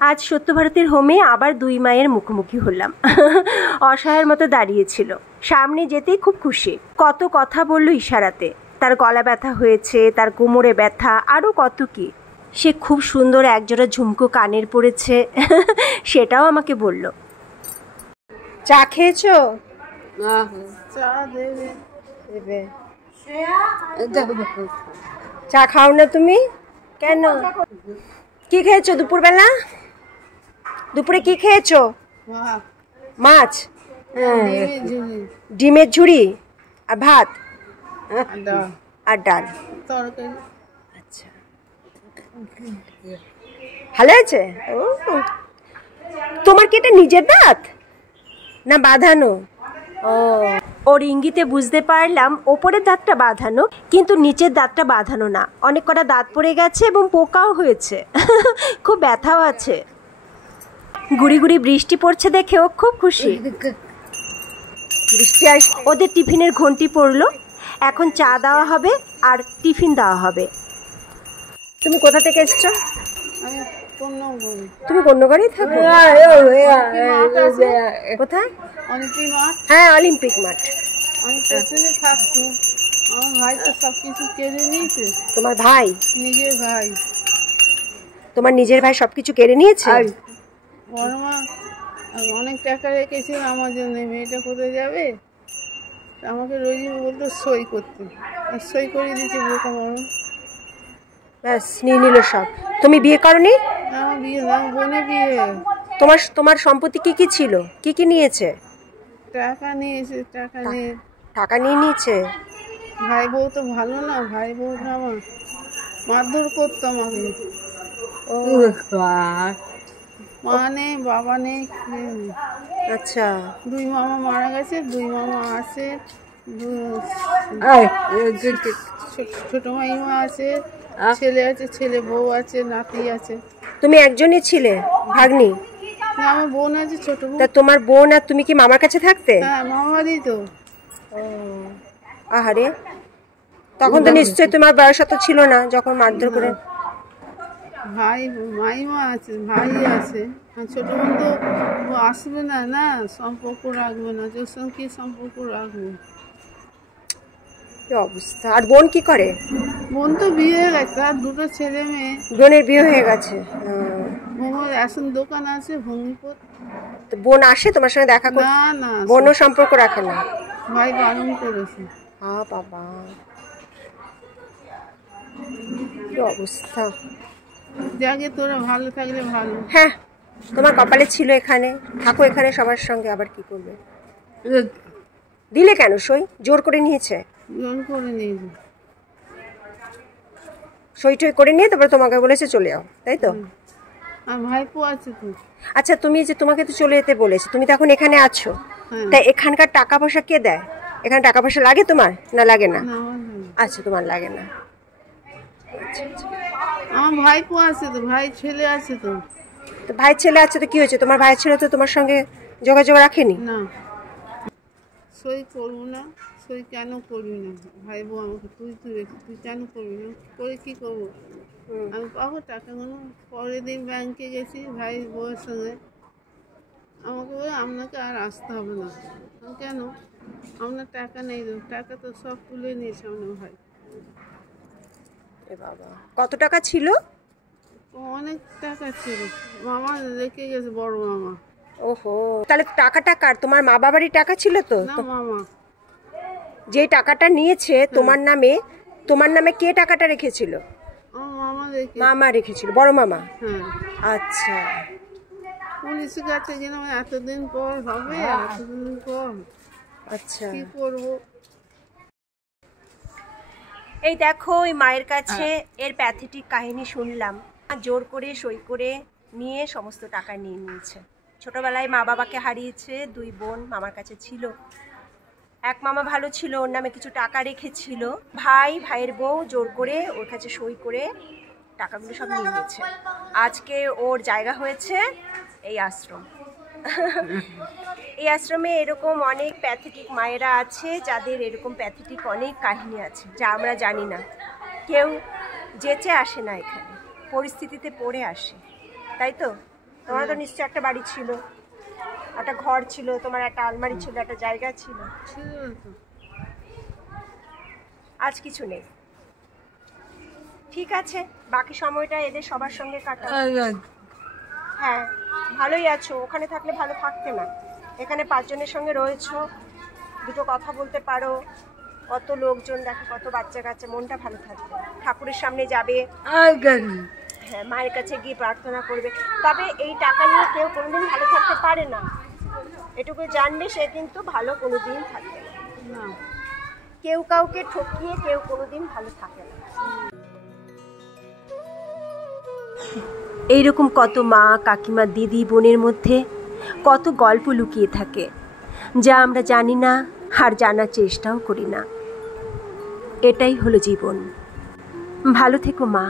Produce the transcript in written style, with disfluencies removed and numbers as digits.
আজ সত্যভারতীর হোমে আবার দুই মায়ের মুখোমুখি হলাম। অসহায়ের মতো দাঁড়িয়েছিল, সামনে যেতেই খুব খুশি। কত কথা বলল ইশারাতে, তার গলা ব্যথা হয়েছে, তার কোমরে ব্যথা, আরও কত কি। সে খুব সুন্দর একজোড়া ঝুমকো কানের পড়েছে, সেটাও আমাকে বলল। চা খেয়েছো? চা খাও না তুমি কেন? কি খেয়েছো দুপুরবেলা? দুপুরে কি খেয়েছো? মাছ, ডিমের ঝুড়ি আর ভাত আর ডাল। আচ্ছা, ভালো আছে। তোমার কি এটা নিজের দাঁত না বাঁধানো? ওর ইঙ্গিতে বুঝতে পারলাম ওপরের দাঁতটা বাঁধানো, কিন্তু নিচের দাঁতটা বাঁধানো না। অনেক কটা দাঁত পড়ে গেছে এবং পোকাও হয়েছে, খুব ব্যথাও আছে। গুড়ি গুড়ি বৃষ্টি পড়ছে দেখে ও খুব খুশি। বৃষ্টি আর ওদের টিফিনের ঘন্টি পড়লো, এখন চা দেওয়া হবে আর টিফিন দেওয়া হবে। তুমি কোথা থেকে এসছো? তুমি কন্যাগড়েই থাকো? কোথায়? হ্যাঁ, অলিম্পিক মাঠ। আমার ভাই তো সবকিছু কেড়ে নিয়েছে। তোমার ভাই? নিজের ভাই। তোমার নিজের ভাই সবকিছু কেড়ে নিয়েছে? বড় মা অনেক টাকা রেখেছিল আমার জন্য, মেয়েটা কোথায় যাবে? আমাকে রোজ বলতো সই করতে, আর সই করে দিয়েছে বোকা বড়। ব্যাস নিয়ে নিল সব। তুমি বিয়ে করনি? আমার বিয়ে না, বোনে বিয়ে। তোমার সম্পত্তি কি কি ছিল? কি কি নিয়েছে? টাকা নিয়েছে, টাকা নিয়ে নিয়েছে। ভাই বউ তো ভালো না, ভাই বউটা আমার মারধর করতো আমাকে। মা নেই, বাবা নেই। আচ্ছা, দুই মামা মারা গেছে, দুই মামা আছে, ছোট মাইমা আছে, ছেলে আছে, ছেলে বউ আছে, নাতি আছে। তুমি একজনই ছিলে ভাগ্নি? না, আমার বোন আছে, ছোট বোন। তা তোমার বোন আর তুমি কি মামার কাছে থাকতে? হ্যাঁ, মামা বাড়ি তো। আহারে, তখন তো নিশ্চয়ই তোমার বয়স তো ছিল না যখন মারধর করে। ভাই মাইমা আছে, ভাই আছে, ছোট বোন তো আসবে না, না সম্পর্ক রাখবে না, তোর সঙ্গে কি সম্পর্ক রাখবে? কি অবস্থা। আর বোন কি করে? বোন তো বিয়ে হয়ে গেছে, তার দুটো ছেলে মেয়ে। বোনের বিয়ে হয়ে গেছে? বোনের রেশন দোকান আছে ভঙ্গিপুর। তো বোন আসে তোমার সঙ্গে দেখা করতে? না না, বোনও সম্পর্ক রাখে না? ভাই বারণ করেছে। বাবা, কি অবস্থা। যাকে তোরা ভালো থাকলে ভালো। হ্যাঁ, তোমার কপালে ছিল এখানে, থাকো এখানে সবার সঙ্গে। আবার কি করবে? দিলে কেন সই? জোর করে নিয়েছে? জোর করে নিয়েছে। সই টই করে নিয়ে তারপরে তোমাকে বলেছে চলে যাও, তাই তো? আর ভাইপো আছে তো। আচ্ছা, তুমি যে তোমাকে তো চলে যেতে বলেছে, তুমি তো এখন এখানে আছো, তাই এখানকার টাকা পয়সা কে দেয়? এখানে টাকা পয়সা লাগে তোমার না লাগে না? আচ্ছা, তোমার লাগে না। আমার ভাইপো আছে তো, ভাই ছেলে আছে তো। তো ভাই ছেলে আছে তো কি হয়েছে? তোমার ভাই ছেলে তো তোমার সঙ্গে যোগাযোগ রাখেনি? না, সই করবো না। সই কেন করবি না? ভাই বউ আমাকে তুই কেন করবি না? করে কি করবো? আমি পাবো টাকাগুলো। পরের দিন ব্যাংকে গেছি ভাই বউয়ের সঙ্গে, আমাকে বলে আপনাকে আর আসতে হবে না। কেন? আপনার টাকা নেই তো? টাকা তো সব তুলে নিয়েছে আমার ভাই। বাবা, কত টাকা ছিল? অনেক টাকা ছিল, মামা রেখে গেছে, বড় মামা। ওহো, তাহলে টাকাটা কার? তোমার মা বাবারই টাকা ছিল তো? না, মামা। যে টাকাটা নিয়েছে তোমার নামে, তোমার নামে কে টাকাটা রেখেছিল? মামা রেখেছিল, বড় মামা। হ্যাঁ। আচ্ছা, পুলিশের কাছে গেলাম এতদিন পর হবে, এতদিন পর। আচ্ছা, কি করবো? এই দেখো, ওই মায়ের কাছে এর প্যাথেটিক কাহিনী শুনলাম। জোর করে সই করে নিয়ে সমস্ত টাকা নিয়ে নিয়েছে। ছোটবেলায় মা বাবাকে হারিয়েছে, দুই বোন মামার কাছে ছিল। এক মামা ভালো ছিল, ওর নামে কিছু টাকা রেখেছিল। ভাইয়ের বউ জোর করে ওর কাছে সই করে টাকাগুলো সব নিয়ে নিয়েছে। আজকে ওর জায়গা হয়েছে এই আশ্রম। এই আশ্রমে এরকম অনেক প্যাথেটিক মায়েরা আছে, যাদের এরকম প্যাথেটিক অনেক কাহিনী আছে যা আমরা জানি না। কেউ যেচে আসে না, এখানে পরিস্থিতিতে পড়ে আসে, তাই তো? তোমার তো নিশ্চয় একটা বাড়ি ছিল, একটা ঘর ছিল, তোমার একটা আলমারি ছিল, একটা জায়গা ছিল। ছিল তো। আজ কিছু নেই। ঠিক আছে, বাকি সময়টা এদের সবার সঙ্গে কাটাও। হ্যাঁ, ভালোই আছো। ওখানে থাকলে ভালো থাকতে না। এখানে 5 জনের সঙ্গে রয়েছো, দুটো কথা বলতে পারো, কত লোকজন দেখো, কত বাচ্চা কাচ্চা, মনটা ভালো থাকবে। ঠাকুরের সামনে যাবে, হ্যাঁ, মায়ের কাছে গিয়ে প্রার্থনা করবে। তবে এই টাকা নিয়ে কেউ কোনোদিন ভালো থাকতে পারে না, এটুকু জানবে, সে কিন্তু ভালো কোনোদিন থাকবে না। না, কেউ কাউকে ঠকিয়ে কেউ কোনোদিন ভালো থাকে না। এইরকম কত মা, কাকিমা, দিদি, বোনের মধ্যে কত গল্প লুকিয়ে থাকে, যা আমরা জানি না আর জানার চেষ্টাও করি না। এটাই হলো জীবন। ভালো থেকো মা।